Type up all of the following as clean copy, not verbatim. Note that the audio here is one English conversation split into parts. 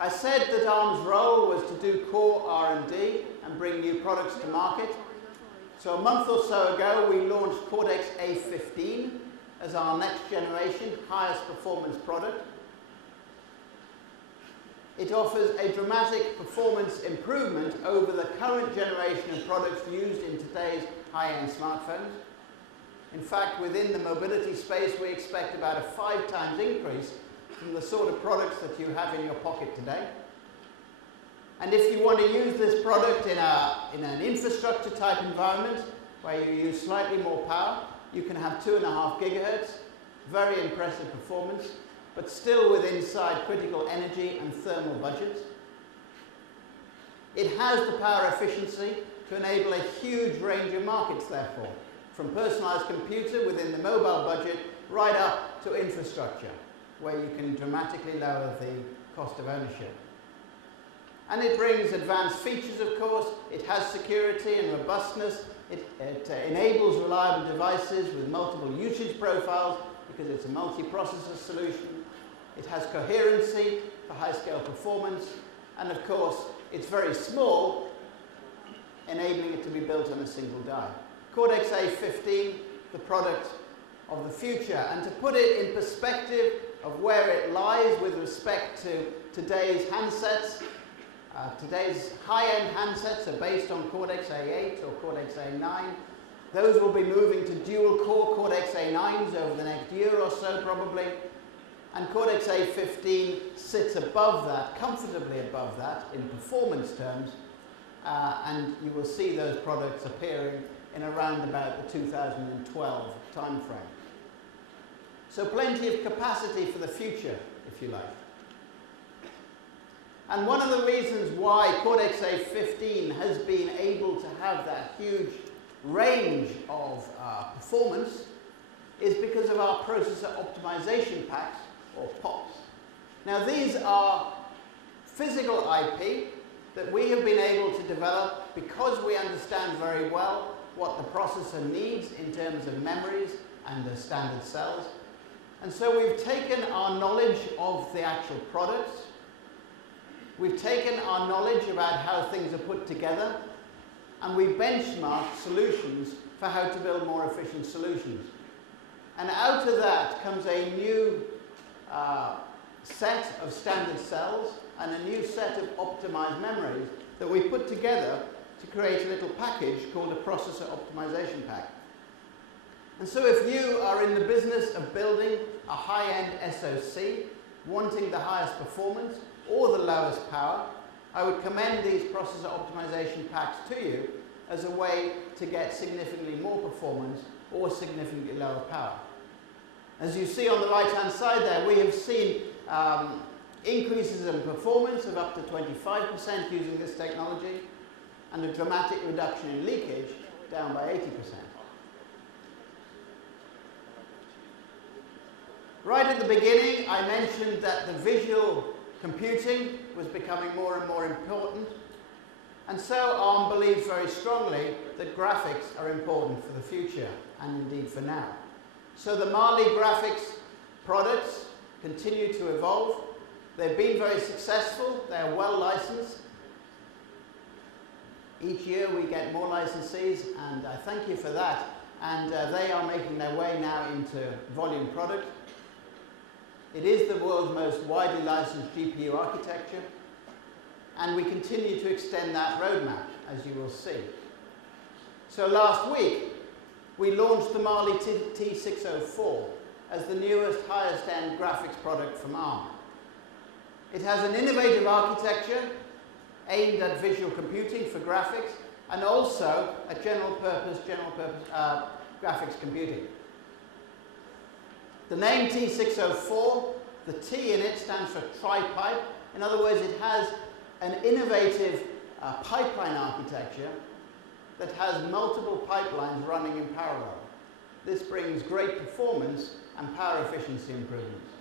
I said that ARM's role was to do core R&D and bring new products to market. So a month or so ago, we launched Cortex-A15 as our next generation, highest performance product. It offers a dramatic performance improvement over the current generation of products used in today's high-end smartphones. In fact, within the mobility space, we expect about a 5 times increase from the sort of products that you have in your pocket today. And if you want to use this product in an infrastructure type environment where you use slightly more power, you can have 2.5 gigahertz, very impressive performance, but still with inside critical energy and thermal budgets. It has the power efficiency to enable a huge range of markets, therefore, from personalized computer within the mobile budget right up to infrastructure, where you can dramatically lower the cost of ownership. And it brings advanced features, of course. It has security and robustness. It enables reliable devices with multiple usage profiles because it's a multi-processor solution. It has coherency for high-scale performance. And of course, it's very small, enabling it to be built on a single die. Cortex-A15, the product of the future. And to put it in perspective of where it lies with respect to today's handsets, today's high-end handsets are based on Cortex-A8 or Cortex-A9. Those will be moving to dual-core Cortex-A9s over the next year or so, probably. And Cortex-A15 sits above that, comfortably above that, in performance terms. And you will see those products appearing in around about the 2012 timeframe. So plenty of capacity for the future, if you like. And one of the reasons why Cortex-A15 has been able to have that huge range of performance is because of our processor optimization packs, or POPs. Now these are physical IP that we have been able to develop because we understand very well what the processor needs in terms of memories and the standard cells. And so we've taken our knowledge of the actual products. We've taken our knowledge about how things are put together, and we've benchmarked solutions for how to build more efficient solutions. And out of that comes a new set of standard cells and a new set of optimized memories that we put together to create a little package called a processor optimization pack. And so if you are in the business of building a high-end SoC, wanting the highest performance, or the lowest power, I would commend these processor optimization packs to you as a way to get significantly more performance or significantly lower power. As you see on the right-hand side there, we have seen increases in performance of up to 25% using this technology, and a dramatic reduction in leakage, down by 80%. Right at the beginning, I mentioned that the visual computing was becoming more and more important, and so ARM believes very strongly that graphics are important for the future, and indeed for now. So the Mali graphics products continue to evolve. They've been very successful. They're well licensed. Each year we get more licensees, and I thank you for that. And they are making their way now into volume product. It is the world's most widely licensed GPU architecture, and we continue to extend that roadmap, as you will see. So last week, we launched the Mali T604 as the newest, highest-end graphics product from ARM. It has an innovative architecture aimed at visual computing for graphics, and also at general purpose graphics computing. The name T604, the T in it stands for tri-pipe. In other words, it has an innovative pipeline architecture that has multiple pipelines running in parallel. This brings great performance and power efficiency improvements.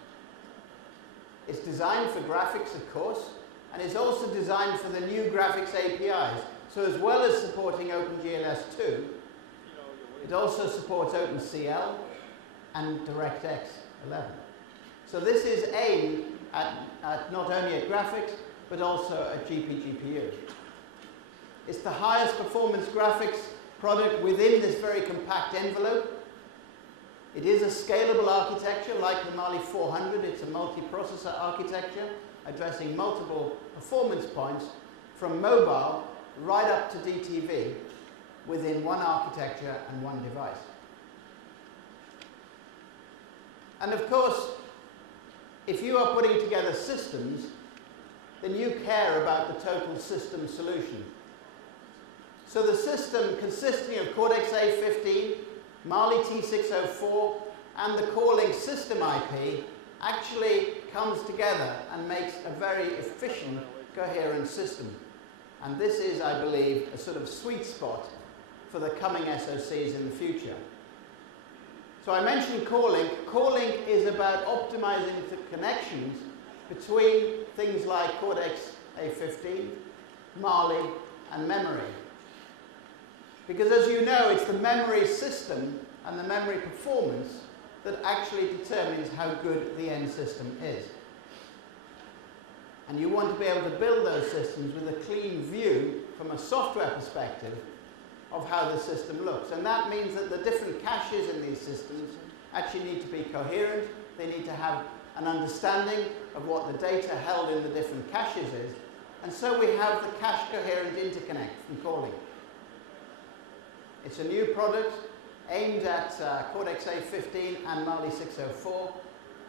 It's designed for graphics, of course, and it's also designed for the new graphics APIs. So as well as supporting OpenGLS 2, it also supports OpenCL and DirectX 11. So this is aimed at not only at graphics, but also a GPGPU. It's the highest performance graphics product within this very compact envelope. It is a scalable architecture like the Mali 400. It's a multi-processor architecture addressing multiple performance points from mobile right up to DTV within one architecture and one device. And of course, if you are putting together systems, then you care about the total system solution. So the system consisting of Cortex-A15, Mali T604, and the Core-Link system IP actually comes together and makes a very efficient, coherent system. And this is, I believe, a sort of sweet spot for the coming SoCs in the future. So I mentioned Core-Link. Core-Link is about optimizing the connections between things like Cortex-A15, Mali, and memory. Because as you know, it's the memory system and the memory performance that actually determines how good the end system is. And you want to be able to build those systems with a clean view from a software perspective of how the system looks. And that means that the different caches in these systems actually need to be coherent. They need to have an understanding of what the data held in the different caches is. And so we have the cache coherent interconnect from Core-Link. It's a new product aimed at Cortex-A15 and Mali 604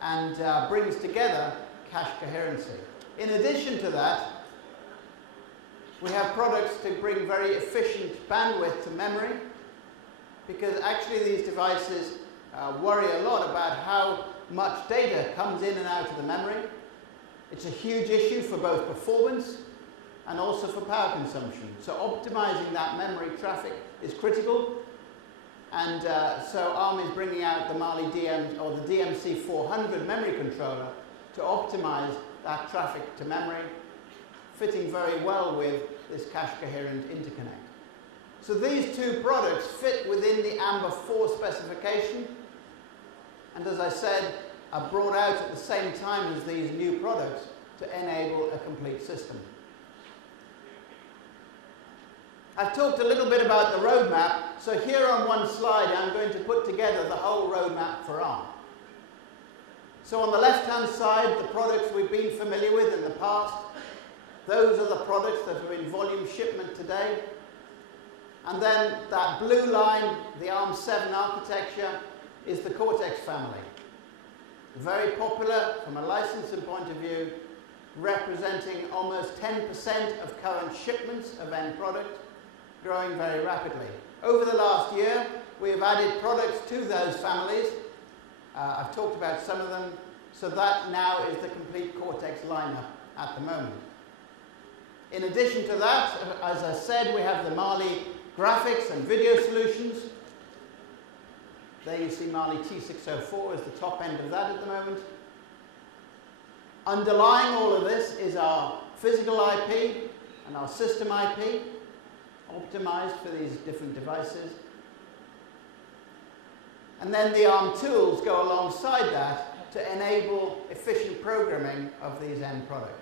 and brings together cache coherency. In addition to that, we have products to bring very efficient bandwidth to memory, because actually these devices worry a lot about how much data comes in and out of the memory. It's a huge issue for both performance and also for power consumption. So optimizing that memory traffic is critical. And so ARM is bringing out the Mali DM, or the DMC 400 memory controller to optimize that traffic to memory, fitting very well with this cache coherent interconnect. So these two products fit within the AMBER 4 specification, and as I said, are brought out at the same time as these new products to enable a complete system. I've talked a little bit about the roadmap, so here on one slide I'm going to put together the whole roadmap for ARM. So on the left-hand side, the products we've been familiar with in the past. Those are the products that are in volume shipment today. And then that blue line, the ARM7 architecture, is the Cortex family. Very popular from a licensing point of view, representing almost 10% of current shipments of end product, growing very rapidly. Over the last year, we have added products to those families. I've talked about some of them, so that now is the complete Cortex lineup at the moment. In addition to that, as I said, we have the Mali graphics and video solutions. There you see Mali T604 as the top end of that at the moment. Underlying all of this is our physical IP and our system IP, optimized for these different devices. And then the ARM tools go alongside that to enable efficient programming of these end products.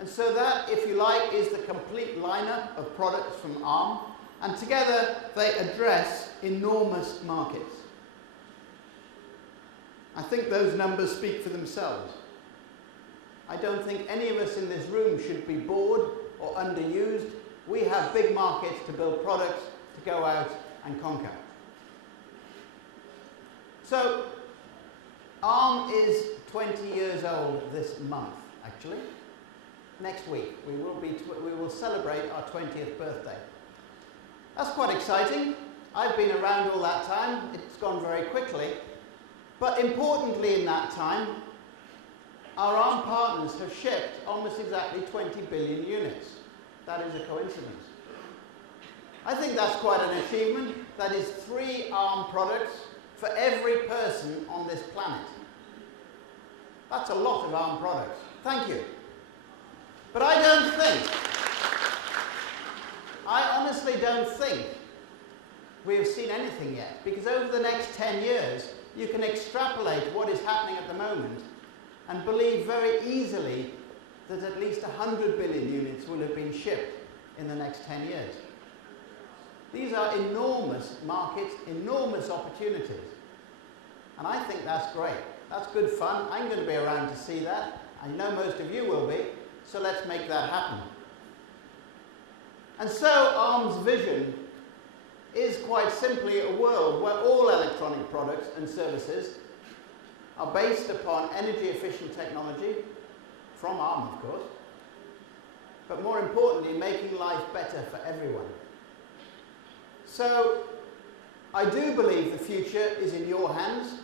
And so that, if you like, is the complete lineup of products from ARM. And together, they address enormous markets. I think those numbers speak for themselves. I don't think any of us in this room should be bored or underused. We have big markets to build products to go out and conquer. So, ARM is 20 years old this month, actually. Next week, we will celebrate our 20th birthday. That's quite exciting. I've been around all that time. It's gone very quickly. But importantly in that time, our ARM partners have shipped almost exactly 20 billion units. That is a coincidence. I think that's quite an achievement. That is 3 ARM products for every person on this planet. That's a lot of ARM products. Thank you. But I honestly don't think we have seen anything yet, because over the next 10 years, you can extrapolate what is happening at the moment and believe very easily that at least 100 billion units will have been shipped in the next 10 years. These are enormous markets, enormous opportunities. And I think that's great. That's good fun. I'm going to be around to see that. I know most of you will be. So let's make that happen. And so ARM's vision is quite simply a world where all electronic products and services are based upon energy-efficient technology, from ARM, of course, but more importantly, making life better for everyone. So, I do believe the future is in your hands.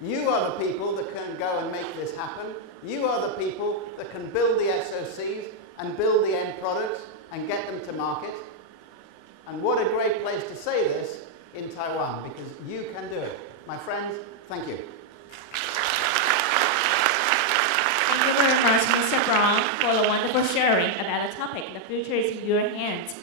You are the people that can go and make this happen. You are the people that can build the SoCs and build the end products and get them to market. And what a great place to say this in Taiwan, because you can do it. My friends, thank you. Thank you very much, Mr. Brown, for the wonderful sharing about the topic. The future is in your hands.